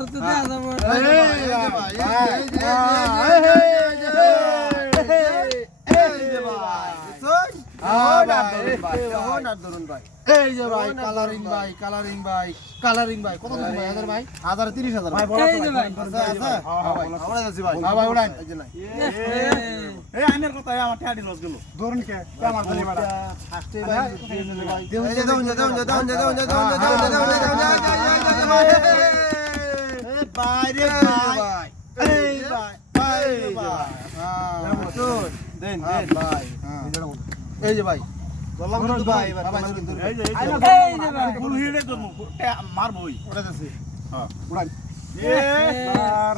আমার তো দেয়া যাবে এই যে ভাই কালারিং ভাই কালারিং ভাই কালারিং ভাই কত দাম ভাই 1000 ভাই 1030,000 ভাই এই যে ভাই আচ্ছা আমরা যাচ্ছি ভাই ভাই উড়ান এই যে নাই এই আইনের কথা আমার টিয়াডি লস গেল ধরুন কে আমার বলি মারা ফার্স্টে ভাই এই যে দাও ভাই রে ভাই এই ভাই ভাই ভাই হ্যাঁ দেন ভাই এই যে ভাই বললাম কিন্তু ভাই ভাই কিন্তু এই যে ভাই ফুল হিড়ে ধরমু মারবই ওটা যাচ্ছে হ্যাঁ উড়াই আর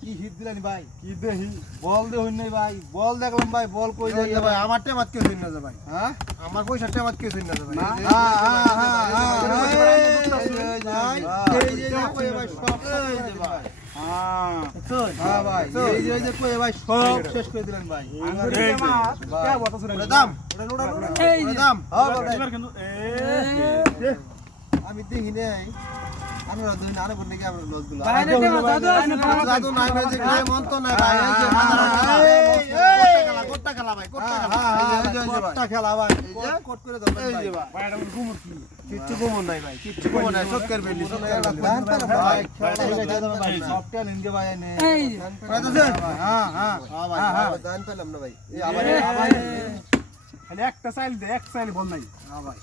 কি হিট দিলেন ভাই কি দেহি বল দে হইন নাই ভাই বল দেখলাম ভাই বল কই যাই ভাই আমার টেমাত কে হইন না যা ভাই হ্যাঁ আমার পয়সা টেমাত কে হইন না যা ভাই এই যে কই ভাই সব এই যে ভাই হ্যাঁ ভাই এই যে কই ভাই সব শেষ করে দিলেন ভাই কে বলতো শুনে ওটা দাম ওটা দাম এবার কিন্তু আমি দেখি নাই আমি রাধুন আরে বন্ধে কি আমরা লস গুলো ভাই না দাদু আছে দাদু নাই ম্যাজিক নাই মন তো নাই ভাই এই যে কোটটা খেলা ভাই কোটটা খেলা ভাই এই যে কোট করে দাও এই যে ভাই ভাই এটা ঘুমুর কি কিচ্ছু ঘুমন নাই ভাই কিচ্ছু ঘুমন নাই সক্কের বেলি ভাই সবটা নিনগে ভাই নে এই হ্যাঁ ভাই দান পেলাম না ভাই এই আবার খালি একটা সাইল দে এক সাইল বল নাই হ্যাঁ ভাই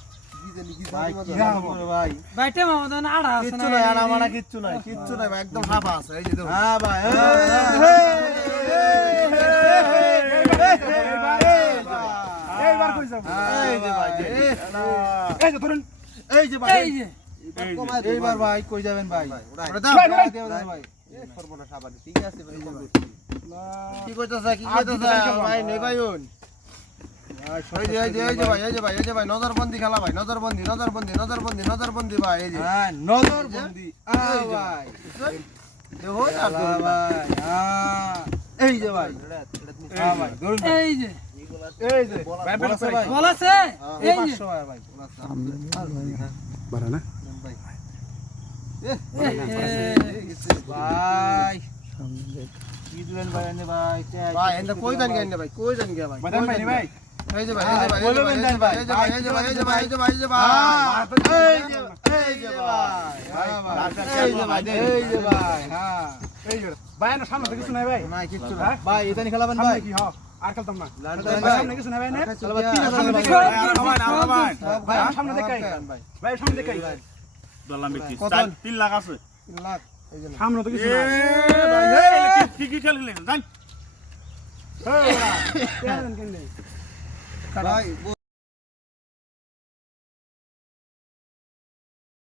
ভাই বাইটে মামদান আড়া আছে কিচ্ছু নাই আড়া মারা কিচ্ছু নাই ভাই একদম সাফা আছে এই যে দেখো হ্যাঁ ভাই এইবার কই যাব এই যে ভাই এই যে ধরুন এই যে ভাই এই যে এইবার ভাই কই যাবেন ভাই ওটা দাও ভাই সর্বনা সাবানি ঠিক আছে ভাই কি কইতাছ ভাই নেই ভাইউন এই যে ভাই নজরবন্দি খেলা ভাই নজরবন্দি ভাই এই যে হ্যাঁ নজরবন্দি ভাই দেখো ভাই এই যে ভাই হ্যাঁ ভাই এই যে ভাই বল আছে এই যে 500 ভাই বাড়া না ভাই কি দিলেন ভাই এনে ভাই ভাই এন্ড কই জান গেন ভাই বাদাম ভাই ভাই এই যে ভাই এই যে ভাই হ্যাঁ ভাই না সামনে কিছু নাই ভাই না কিচ্ছু না ভাই এটা নি খেলাবেন ভাই কি হ আর খেলতাম না সামনে কিছু নাই ভাই না খেলাবেন 3000 ভাই সামনে দেখাই ভাই সামনে দেখাই দলাম বেশি 3 লাখ আছে 3 লাখ এই যে সামনে তো কিছু নাই ভাই কি খেললেন জান ভাই